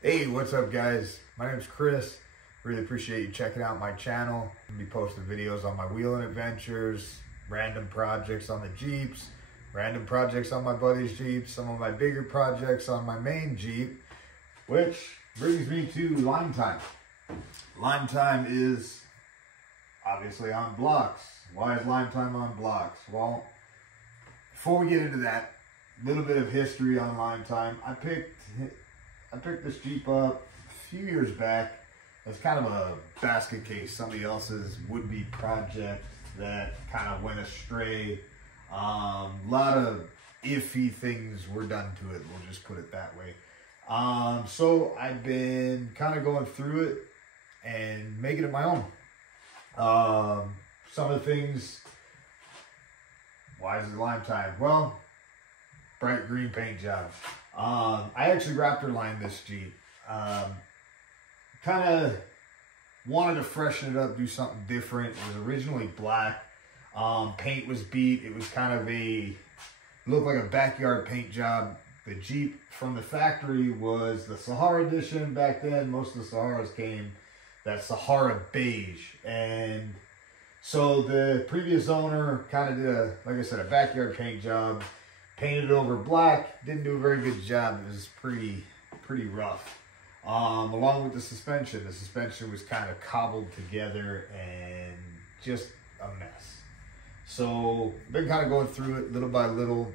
Hey, what's up guys? My name's Chris. Really appreciate you checking out my channel. I'll be posting videos on my wheeling adventures, random projects on the Jeeps, random projects on my buddy's Jeep, some of my bigger projects on my main Jeep, which brings me to Lime Time. Lime Time is obviously on blocks. Why is Lime Time on blocks? Well, before we get into that, a little bit of history on Lime Time. I picked this Jeep up a few years back as kind of a basket case, somebody else's would-be project that kind of went astray. A lot of iffy things were done to it, we'll just put it that way. So I've been kind of going through it and making it my own. Some of the things, why is it Lime Time? Well, bright green paint job. I actually Raptor lined this Jeep. Kind of wanted to freshen it up, do something different. It was originally black. Paint was beat. It was kind of looked like a backyard paint job. The Jeep from the factory was the Sahara edition. Back then, most of the Saharas came that Sahara beige. And so the previous owner kind of did like I said, a backyard paint job. Painted it over black, didn't do a very good job. It was pretty rough. Along with the suspension was kind of cobbled together and just a mess. So I've been kind of going through it little by little,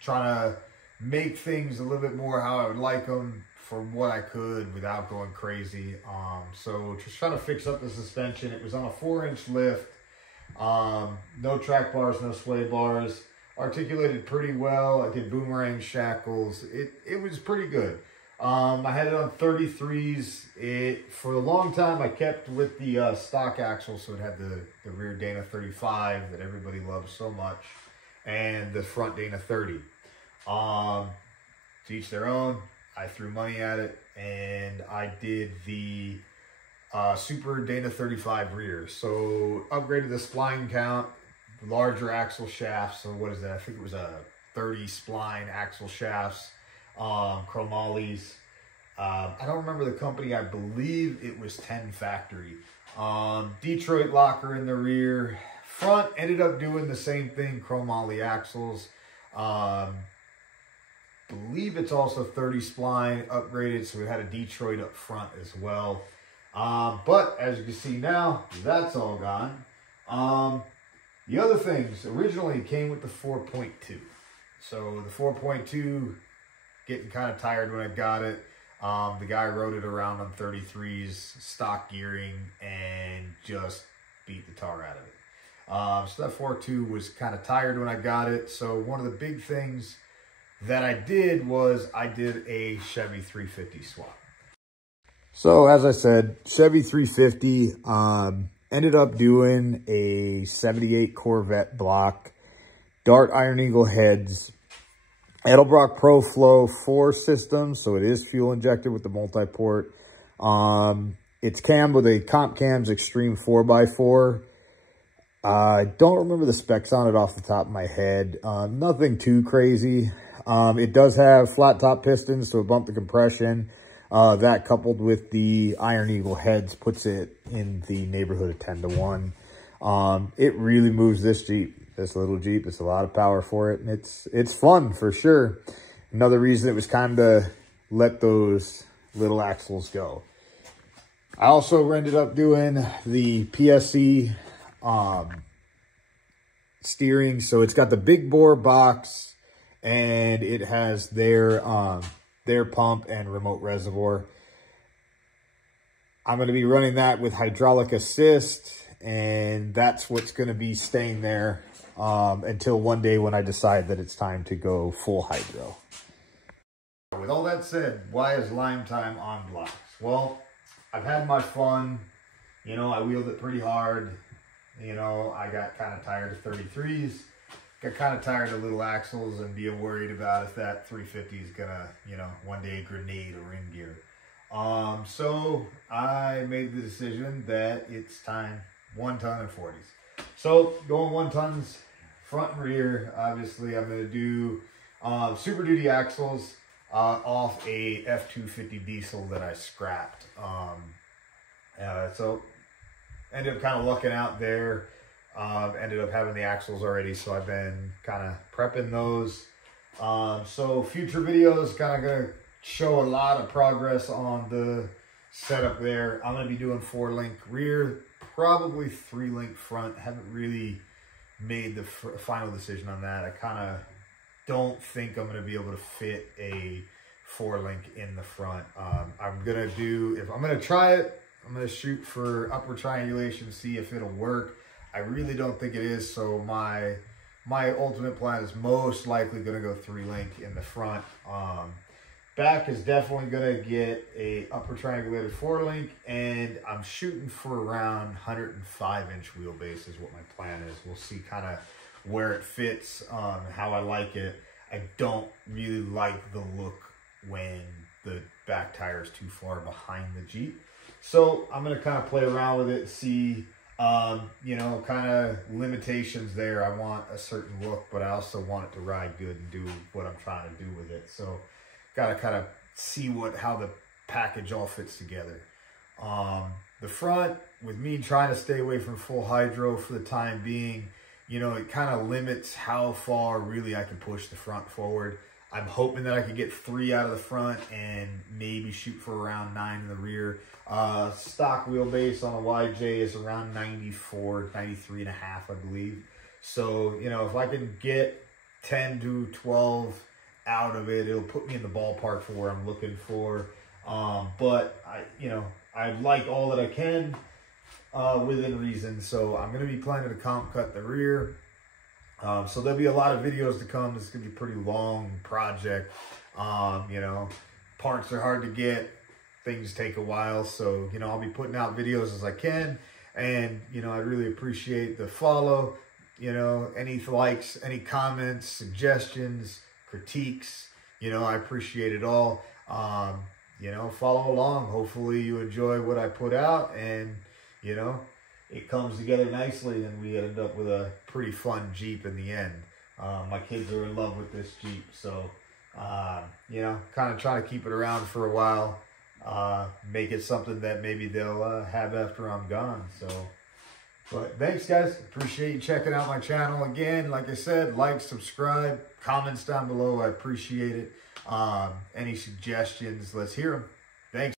trying to make things a little bit more how I would like them for what I could without going crazy. So just trying to fix up the suspension. It was on a 4-inch lift, no track bars, no sway bars. Articulated pretty well. I did boomerang shackles. It was pretty good. I had it on 33s. For a long time I kept with the stock axle, so it had the rear Dana 35 that everybody loves so much, and the front Dana 30. To each their own. I threw money at it, and I did the Super Dana 35 rear. So upgraded the spline count. Larger axle shafts, so what is that? I think it was a 30 spline axle shafts, chromolyes. I don't remember the company. I believe it was 10 factory. Detroit locker in the rear. Front ended up doing the same thing, chromoly axles. Believe it's also 30 spline upgraded, so we had a Detroit up front as well. But as you can see now, that's all gone. The other things originally came with the 4.2. So the 4.2, getting kind of tired when I got it. The guy rode it around on 33s, stock gearing, and just beat the tar out of it. So that 4.2 was kind of tired when I got it. So one of the big things that I did was I did a Chevy 350 swap. So as I said, Chevy 350, ended up doing a 78 Corvette Block, Dart Iron Eagle heads, Edelbrock Pro Flow 4 system, so it is fuel injected with the multi-port. It's cammed with a Comp Cams Extreme 4x4. I don't remember the specs on it off the top of my head. Nothing too crazy. It does have flat top pistons, so it bumped the compression. That coupled with the Iron Eagle heads puts it in the neighborhood of 10 to 1. It really moves this Jeep, this little Jeep. It's a lot of power for it, and it's fun for sure. Another reason it was kind of let those little axles go. I also ended up doing the PSC steering. So it's got the big bore box, and it has their pump and remote reservoir. I'm going to be running that with hydraulic assist, and that's what's going to be staying there until one day when I decide that it's time to go full hydro. With all that said, why is Lime Time on blocks? Well, I've had my fun. You know, I wheeled it pretty hard. You know, I got kind of tired of 33s. Got kind of tired of little axles and being worried about if that 350 is gonna, you know, one day grenade or in gear. So I made the decision that it's time 1 ton and 40s. So going 1 tons front and rear. Obviously, I'm gonna do Super Duty axles. off a F-250 diesel that I scrapped. So ended up kind of lucking out there. Ended up having the axles already, so I've been kind of prepping those. So future videos kind of going to show a lot of progress on the setup there. I'm going to be doing 4-link rear, probably 3-link front. Haven't really made the final decision on that. I kind of don't think I'm going to be able to fit a 4-link in the front. I'm going to do, if I'm going to try it, I'm going to shoot for upward triangulation, see if it'll work. I really don't think it is, so my ultimate plan is most likely going to go 3-link in the front. Back is definitely going to get a upper triangulated 4-link, and I'm shooting for around 105-inch wheelbase is what my plan is. We'll see kind of where it fits, how I like it. I don't really like the look when the back tire is too far behind the Jeep. So I'm going to kind of play around with it, see, you know, kind of limitations there. I want a certain look, but I also want it to ride good and do what I'm trying to do with it. So got to kind of see how the package all fits together. The front, with me trying to stay away from full hydro for the time being, you know, it kind of limits how far really I can push the front forward. I'm hoping that I can get 3 out of the front and maybe shoot for around 9 in the rear. Stock wheelbase on a YJ is around 94, 93 and a half, I believe. So, you know, if I can get 10 to 12 out of it, it'll put me in the ballpark for where I'm looking for. But I like all that I can within reason. So I'm going to be planning to comp cut the rear. So there'll be a lot of videos to come. This is going to be a pretty long project. You know, parts are hard to get. Things take a while. So, you know, I'll be putting out videos as I can. And, you know, I really appreciate the follow. You know, any likes, any comments, suggestions, critiques, you know, I appreciate it all. You know, follow along. Hopefully you enjoy what I put out, and, you know, it comes together nicely and we end up with a pretty fun Jeep in the end. My kids are in love with this Jeep, so, you know, kind of try to keep it around for a while. Make it something that maybe they'll have after I'm gone. So, but thanks guys, appreciate you checking out my channel again. Like I said, like, subscribe, comments down below, I appreciate it. Any suggestions, let's hear them. Thanks.